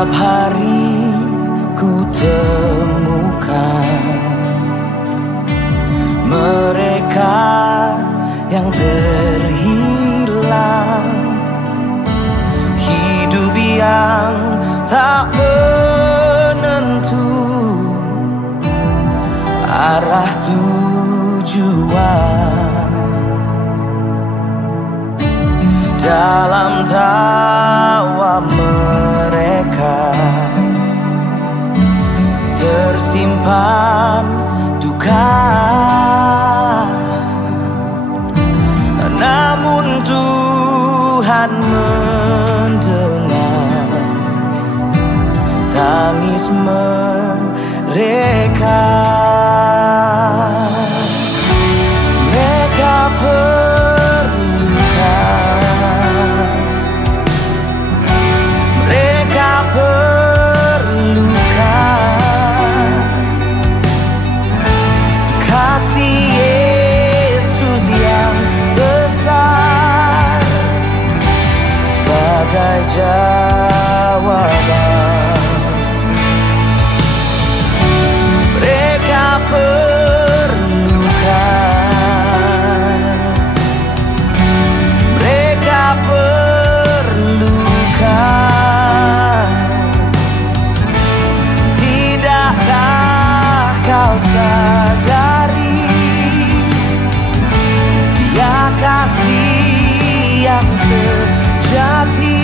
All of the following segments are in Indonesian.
Setiap hari ku temukan mereka yang terhilang, hidup yang tak menentu arah tujuan. Dalam tawa mereka tersimpan duka, namun Tuhan mendengar tangis mereka. Mereka jawaban. Mereka perlukan, mereka perlukan. Tidakkah kau sadari, Dia kasih yang sejati.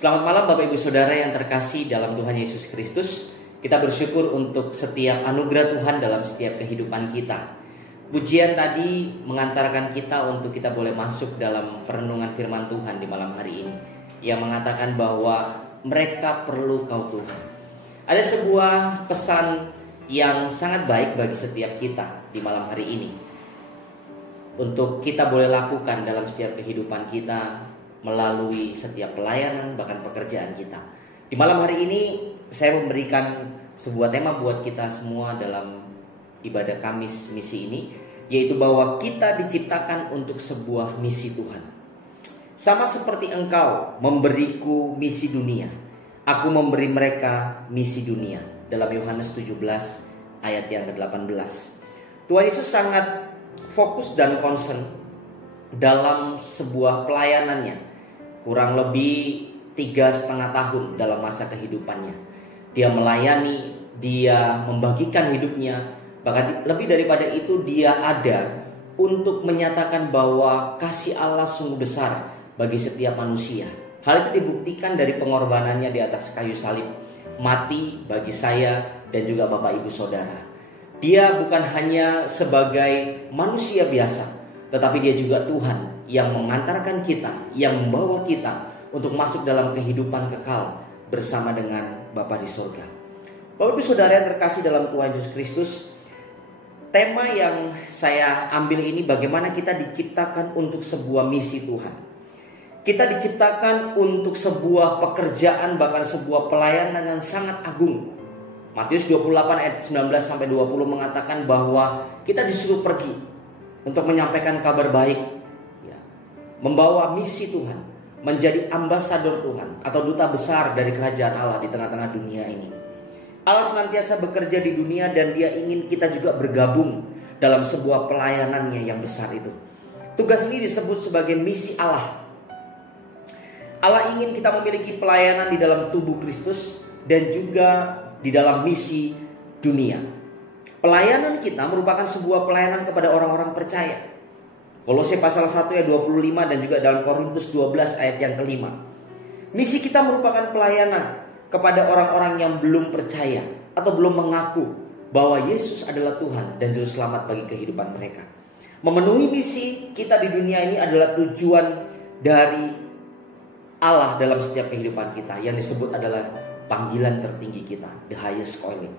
Selamat malam Bapak Ibu Saudara yang terkasih dalam Tuhan Yesus Kristus. Kita bersyukur untuk setiap anugerah Tuhan dalam setiap kehidupan kita. Pujian tadi mengantarkan kita untuk kita boleh masuk dalam perenungan firman Tuhan di malam hari ini, yang mengatakan bahwa mereka perlu Kau Tuhan. Ada sebuah pesan yang sangat baik bagi setiap kita di malam hari ini, untuk kita boleh lakukan dalam setiap kehidupan kita, melalui setiap pelayanan, bahkan pekerjaan kita. Di malam hari ini saya memberikan sebuah tema buat kita semua dalam ibadah Kamis misi ini, yaitu bahwa kita diciptakan untuk sebuah misi Tuhan. Sama seperti Engkau memberiku misi dunia, aku memberi mereka misi dunia. Dalam Yohanes 17 ayat yang ke-18. Tuhan Yesus sangat fokus dan concern dalam sebuah pelayanannya. Kurang lebih 3,5 tahun dalam masa kehidupannya, Dia melayani, Dia membagikan hidupnya. Bahkan lebih daripada itu, Dia ada untuk menyatakan bahwa kasih Allah sungguh besar bagi setiap manusia. Hal itu dibuktikan dari pengorbanannya di atas kayu salib, mati bagi saya dan juga Bapak Ibu Saudara. Dia bukan hanya sebagai manusia biasa, tetapi Dia juga Tuhan yang mengantarkan kita, yang membawa kita untuk masuk dalam kehidupan kekal bersama dengan Bapa di surga. Bapak Ibu Saudara yang terkasih dalam Tuhan Yesus Kristus, tema yang saya ambil ini bagaimana kita diciptakan untuk sebuah misi Tuhan. Kita diciptakan untuk sebuah pekerjaan, bahkan sebuah pelayanan yang sangat agung. Matius 28 ayat 19 sampai 20 mengatakan bahwa kita disuruh pergi untuk menyampaikan kabar baik, ya, membawa misi Tuhan, menjadi ambasador Tuhan atau duta besar dari kerajaan Allah di tengah-tengah dunia ini. Allah senantiasa bekerja di dunia dan Dia ingin kita juga bergabung dalam sebuah pelayanannya yang besar itu. Tugas ini disebut sebagai misi Allah. Allah ingin kita memiliki pelayanan di dalam tubuh Kristus dan juga di dalam misi dunia. Pelayanan kita merupakan sebuah pelayanan kepada orang-orang percaya. Kolose pasal 1 ayat 25 dan juga dalam Korintus 12 ayat yang kelima. Misi kita merupakan pelayanan kepada orang-orang yang belum percaya atau belum mengaku bahwa Yesus adalah Tuhan dan Juru Selamat bagi kehidupan mereka. Memenuhi misi kita di dunia ini adalah tujuan dari Allah dalam setiap kehidupan kita, yang disebut adalah panggilan tertinggi kita, the highest calling.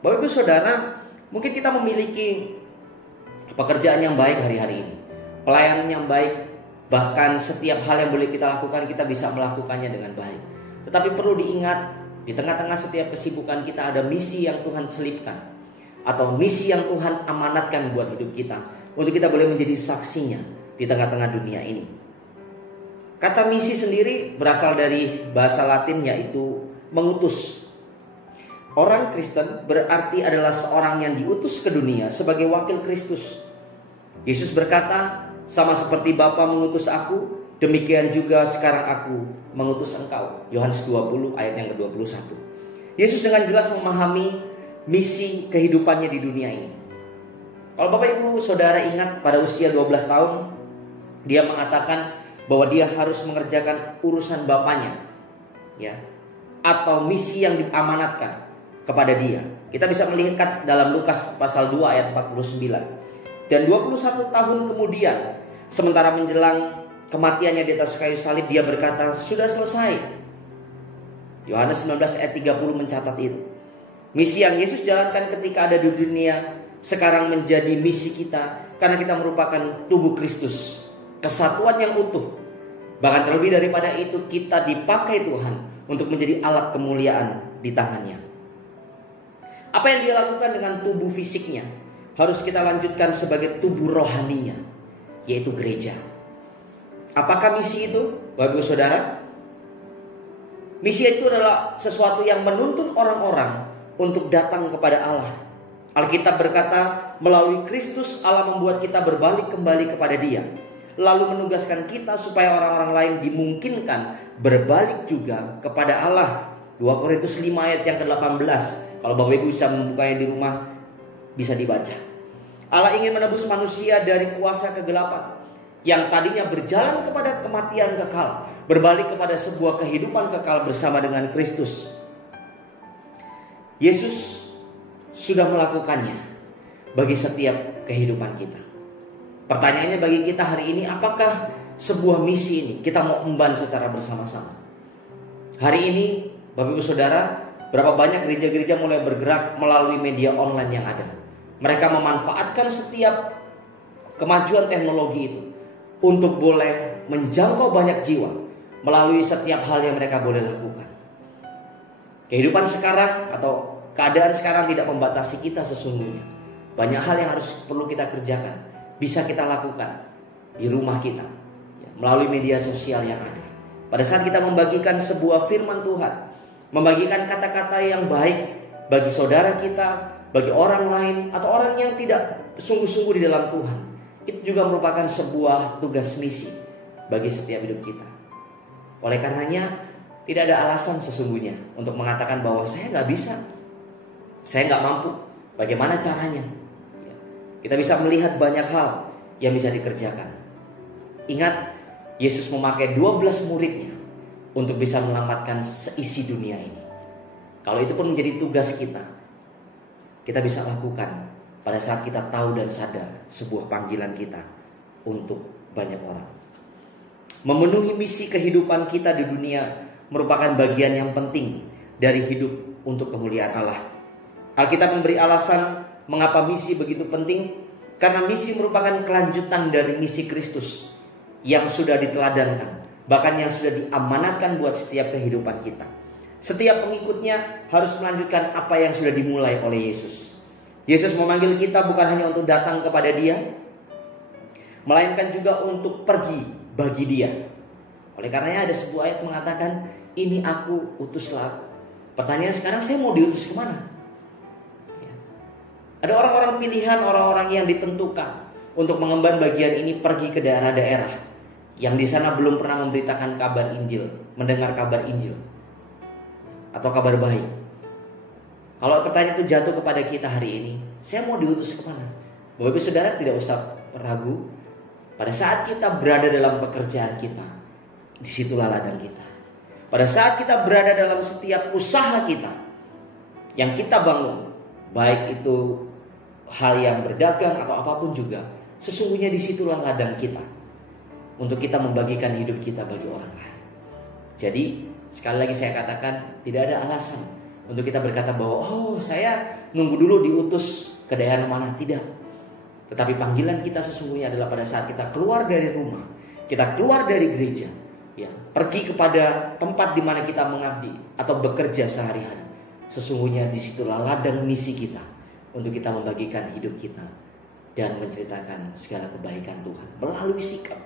Bapak Ibu Saudara, mungkin kita memiliki pekerjaan yang baik hari-hari ini, pelayanan yang baik, bahkan setiap hal yang boleh kita lakukan kita bisa melakukannya dengan baik. Tetapi perlu diingat, di tengah-tengah setiap kesibukan kita ada misi yang Tuhan selipkan, atau misi yang Tuhan amanatkan buat hidup kita, untuk kita boleh menjadi saksinya di tengah-tengah dunia ini. Kata misi sendiri berasal dari bahasa Latin, yaitu mengutus. Orang Kristen berarti adalah seorang yang diutus ke dunia sebagai wakil Kristus. Yesus berkata, sama seperti Bapa mengutus aku, demikian juga sekarang aku mengutus engkau. Yohanes 20 ayat yang ke-21. Yesus dengan jelas memahami misi kehidupannya di dunia ini. Kalau Bapak Ibu Saudara ingat, pada usia 12 tahun dia mengatakan bahwa dia harus mengerjakan urusan bapaknya, ya, atau misi yang diamanatkan kepada dia. Kita bisa melihat dalam Lukas pasal 2 ayat 49. Dan 21 tahun kemudian, sementara menjelang kematiannya di atas kayu salib, dia berkata, sudah selesai. Yohanes 19 ayat 30 mencatat itu. Misi yang Yesus jalankan ketika ada di dunia sekarang menjadi misi kita, karena kita merupakan tubuh Kristus, kesatuan yang utuh. Bahkan terlebih daripada itu, kita dipakai Tuhan untuk menjadi alat kemuliaan di tangannya. Apa yang dia lakukan dengan tubuh fisiknya harus kita lanjutkan sebagai tubuh rohaninya, yaitu gereja. Apakah misi itu, Bapak Ibu Saudara? Misi itu adalah sesuatu yang menuntun orang-orang untuk datang kepada Allah. Alkitab berkata, melalui Kristus Allah membuat kita berbalik kembali kepada Dia, lalu menugaskan kita supaya orang-orang lain dimungkinkan berbalik juga kepada Allah. 2 Korintus 5 ayat yang ke-18. Kalau Bapak Ibu bisa membukanya di rumah, bisa dibaca. Allah ingin menebus manusia dari kuasa kegelapan yang tadinya berjalan kepada kematian kekal, berbalik kepada sebuah kehidupan kekal bersama dengan Kristus. Yesus sudah melakukannya bagi setiap kehidupan kita. Pertanyaannya bagi kita hari ini, apakah sebuah misi ini kita mau emban secara bersama-sama? Hari ini Bapak Ibu Saudara, berapa banyak gereja-gereja mulai bergerak melalui media online yang ada. Mereka memanfaatkan setiap kemajuan teknologi itu untuk boleh menjangkau banyak jiwa melalui setiap hal yang mereka boleh lakukan. Kehidupan sekarang atau keadaan sekarang tidak membatasi kita sesungguhnya. Banyak hal yang harus perlu kita kerjakan, bisa kita lakukan di rumah kita, melalui media sosial yang ada. Pada saat kita membagikan sebuah firman Tuhan, membagikan kata-kata yang baik bagi saudara kita, bagi orang lain, atau orang yang tidak sungguh-sungguh di dalam Tuhan, itu juga merupakan sebuah tugas misi bagi setiap hidup kita. Oleh karenanya, tidak ada alasan sesungguhnya untuk mengatakan bahwa saya nggak bisa, saya nggak mampu. Bagaimana caranya? Kita bisa melihat banyak hal yang bisa dikerjakan. Ingat, Yesus memakai 12 muridnya untuk bisa menyelamatkan seisi dunia ini. Kalau itu pun menjadi tugas kita bisa lakukan pada saat kita tahu dan sadar sebuah panggilan kita untuk banyak orang. Memenuhi misi kehidupan kita di dunia merupakan bagian yang penting dari hidup untuk kemuliaan Allah. Alkitab memberi alasan mengapa misi begitu penting, karena misi merupakan kelanjutan dari misi Kristus, yang sudah diteladankan, bahkan yang sudah diamanatkan buat setiap kehidupan kita. Setiap pengikutnya harus melanjutkan apa yang sudah dimulai oleh Yesus. Yesus memanggil kita bukan hanya untuk datang kepada Dia, melainkan juga untuk pergi bagi Dia. Oleh karenanya ada sebuah ayat mengatakan, ini aku, utuslah aku. Pertanyaan sekarang, saya mau diutus kemana? Ada orang-orang pilihan, orang-orang yang ditentukan untuk mengemban bagian ini pergi ke daerah-daerah yang di sana belum pernah memberitakan kabar Injil, mendengar kabar Injil atau kabar baik. Kalau pertanyaan itu jatuh kepada kita hari ini, saya mau diutus kemana? Bapak Ibu Saudara tidak usah ragu. Pada saat kita berada dalam pekerjaan kita, disitulah ladang kita. Pada saat kita berada dalam setiap usaha kita yang kita bangun, baik itu hal yang berdagang atau apapun juga, sesungguhnya disitulah ladang kita untuk kita membagikan hidup kita bagi orang lain. Jadi sekali lagi saya katakan, tidak ada alasan untuk kita berkata bahwa saya nunggu dulu diutus ke daerah mana. Tidak. Tetapi panggilan kita sesungguhnya adalah pada saat kita keluar dari rumah, kita keluar dari gereja, pergi kepada tempat di mana kita mengabdi atau bekerja sehari-hari. Sesungguhnya disitulah ladang misi kita untuk kita membagikan hidup kita dan menceritakan segala kebaikan Tuhan melalui sikap.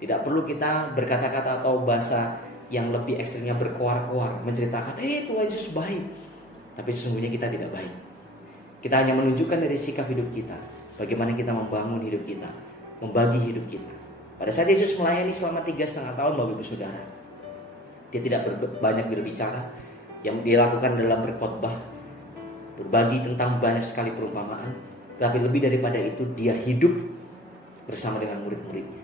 Tidak perlu kita berkata-kata atau bahasa yang lebih ekstrimnya berkoar-koar menceritakan Tuhan Yesus baik, tapi sesungguhnya kita tidak baik. Kita hanya menunjukkan dari sikap hidup kita bagaimana kita membangun hidup kita, membagi hidup kita. Pada saat Yesus melayani selama 3,5 tahun, Bapak Ibu Saudara, Dia tidak banyak berbicara. Yang Dia lakukan adalah berkhotbah, berbagi tentang banyak sekali perumpamaan. Tapi lebih daripada itu, Dia hidup bersama dengan murid-muridnya.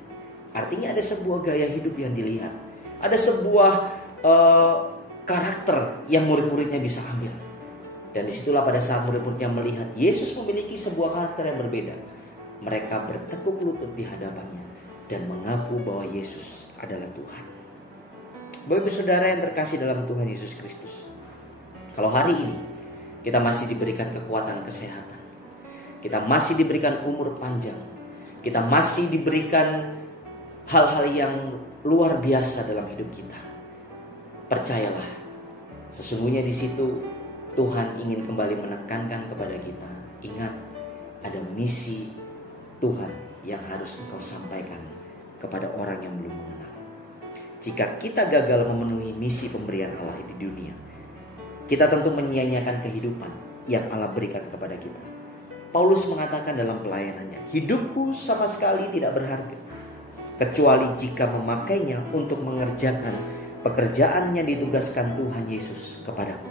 Artinya ada sebuah gaya hidup yang dilihat, ada sebuah karakter yang murid-muridnya bisa ambil. Dan disitulah pada saat murid-muridnya melihat Yesus memiliki sebuah karakter yang berbeda, mereka bertekuk lutut di hadapannya dan mengaku bahwa Yesus adalah Tuhan. Bapak Ibu Saudara yang terkasih dalam Tuhan Yesus Kristus, kalau hari ini kita masih diberikan kekuatan kesehatan, kita masih diberikan umur panjang, kita masih diberikan hal-hal yang luar biasa dalam hidup kita, percayalah, sesungguhnya di situ Tuhan ingin kembali menekankan kepada kita, ingat, ada misi Tuhan yang harus engkau sampaikan kepada orang yang belum mengenal. Jika kita gagal memenuhi misi pemberian Allah di dunia, kita tentu menyia-nyiakan kehidupan yang Allah berikan kepada kita. Paulus mengatakan dalam pelayanannya, hidupku sama sekali tidak berharga, kecuali jika memakainya untuk mengerjakan pekerjaan yang ditugaskan Tuhan Yesus kepadaku,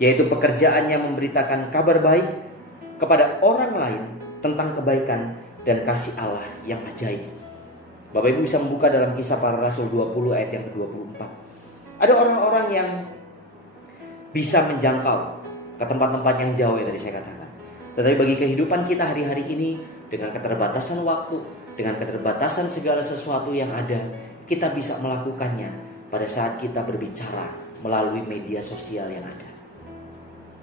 yaitu pekerjaan yang memberitakan kabar baik kepada orang lain tentang kebaikan dan kasih Allah yang ajaib. Bapak Ibu bisa membuka dalam Kisah Para Rasul 20 ayat yang ke-24. Ada orang-orang yang bisa menjangkau ke tempat-tempat yang jauh yang tadi saya katakan. Tetapi bagi kehidupan kita hari-hari ini, dengan keterbatasan waktu, dengan keterbatasan segala sesuatu yang ada, kita bisa melakukannya pada saat kita berbicara melalui media sosial yang ada.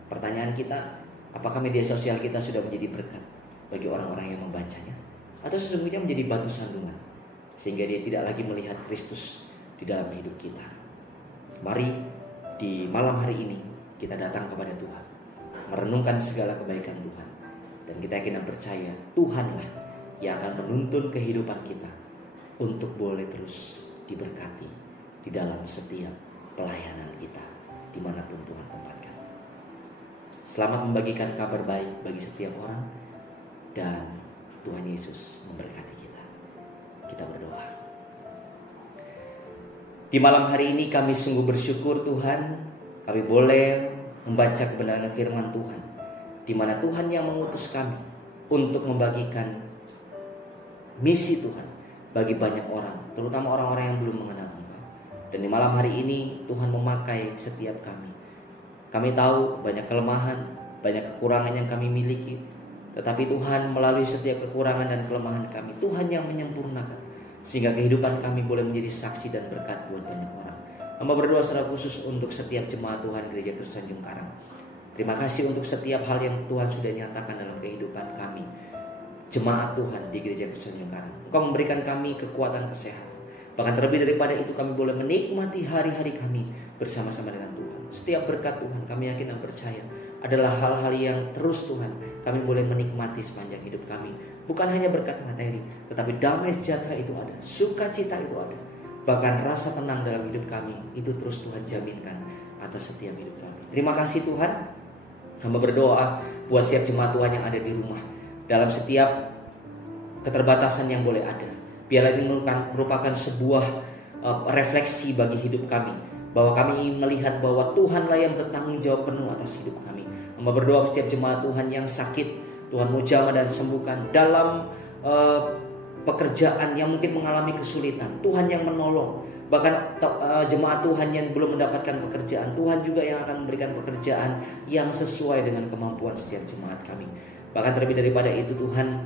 Pertanyaan kita, apakah media sosial kita sudah menjadi berkat bagi orang-orang yang membacanya, atau sesungguhnya menjadi batu sandungan sehingga dia tidak lagi melihat Kristus di dalam hidup kita? Mari di malam hari ini kita datang kepada Tuhan, merenungkan segala kebaikan Tuhan, dan kita yakin dan percaya Tuhanlah yang akan menuntun kehidupan kita untuk boleh terus diberkati di dalam setiap pelayanan kita dimanapun Tuhan tempatkan. Selamat membagikan kabar baik bagi setiap orang, dan Tuhan Yesus memberkati kita. Kita berdoa. Di malam hari ini kami sungguh bersyukur Tuhan, kami boleh membaca kebenaran firman Tuhan, di mana Tuhan yang mengutus kami untuk membagikan misi Tuhan bagi banyak orang, terutama orang-orang yang belum mengenal Engkau. Dan di malam hari ini Tuhan memakai setiap kami. Kami tahu banyak kelemahan, banyak kekurangan yang kami miliki, tetapi Tuhan melalui setiap kekurangan dan kelemahan kami, Tuhan yang menyempurnakan, sehingga kehidupan kami boleh menjadi saksi dan berkat buat banyak orang. Hamba berdoa secara khusus untuk setiap jemaat Tuhan Gereja Kristus Tanjung Karang. Terima kasih untuk setiap hal yang Tuhan sudah nyatakan dalam kehidupan kami. jemaat Tuhan di Gereja Kristen Karang. Engkau memberikan kami kekuatan kesehatan. Bahkan terlebih daripada itu kami boleh menikmati hari-hari kami bersama-sama dengan Tuhan. Setiap berkat Tuhan kami yakin dan percaya adalah hal-hal yang terus Tuhan kami boleh menikmati sepanjang hidup kami. Bukan hanya berkat materi, tetapi damai sejahtera itu ada, sukacita itu ada. Bahkan rasa tenang dalam hidup kami itu terus Tuhan jaminkan atas setiap hidup kami. Terima kasih Tuhan. Hamba berdoa buat setiap jemaat Tuhan yang ada di rumah, dalam setiap keterbatasan yang boleh ada. Biarlah ini merupakan sebuah refleksi bagi hidup kami, bahwa kami melihat bahwa Tuhanlah yang bertanggung jawab penuh atas hidup kami. Hamba berdoa setiap jemaat Tuhan yang sakit, Tuhan jamah dan sembuhkan. Dalam pekerjaan yang mungkin mengalami kesulitan, Tuhan yang menolong. Bahkan jemaat Tuhan yang belum mendapatkan pekerjaan, Tuhan juga yang akan memberikan pekerjaan yang sesuai dengan kemampuan setiap jemaat kami. Bahkan terlebih daripada itu Tuhan,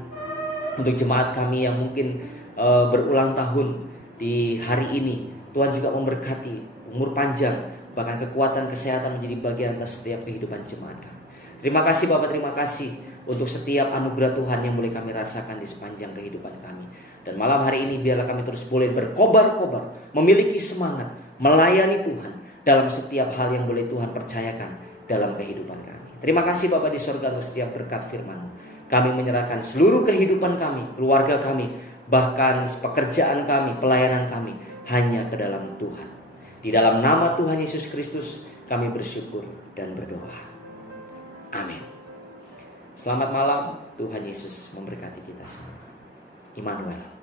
untuk jemaat kami yang mungkin berulang tahun di hari ini, Tuhan juga memberkati umur panjang, bahkan kekuatan kesehatan menjadi bagian atas setiap kehidupan jemaat kami. Terima kasih Bapak, terima kasih untuk setiap anugerah Tuhan yang boleh kami rasakan di sepanjang kehidupan kami. Dan malam hari ini biarlah kami terus boleh berkobar-kobar, memiliki semangat, melayani Tuhan dalam setiap hal yang boleh Tuhan percayakan dalam kehidupan kami. Terima kasih Bapak di sorga untuk setiap berkat firman-Mu. Kami menyerahkan seluruh kehidupan kami, keluarga kami, bahkan pekerjaan kami, pelayanan kami hanya ke dalam Tuhan. Di dalam nama Tuhan Yesus Kristus kami bersyukur dan berdoa. Amin. Selamat malam, Tuhan Yesus memberkati kita semua. Immanuel.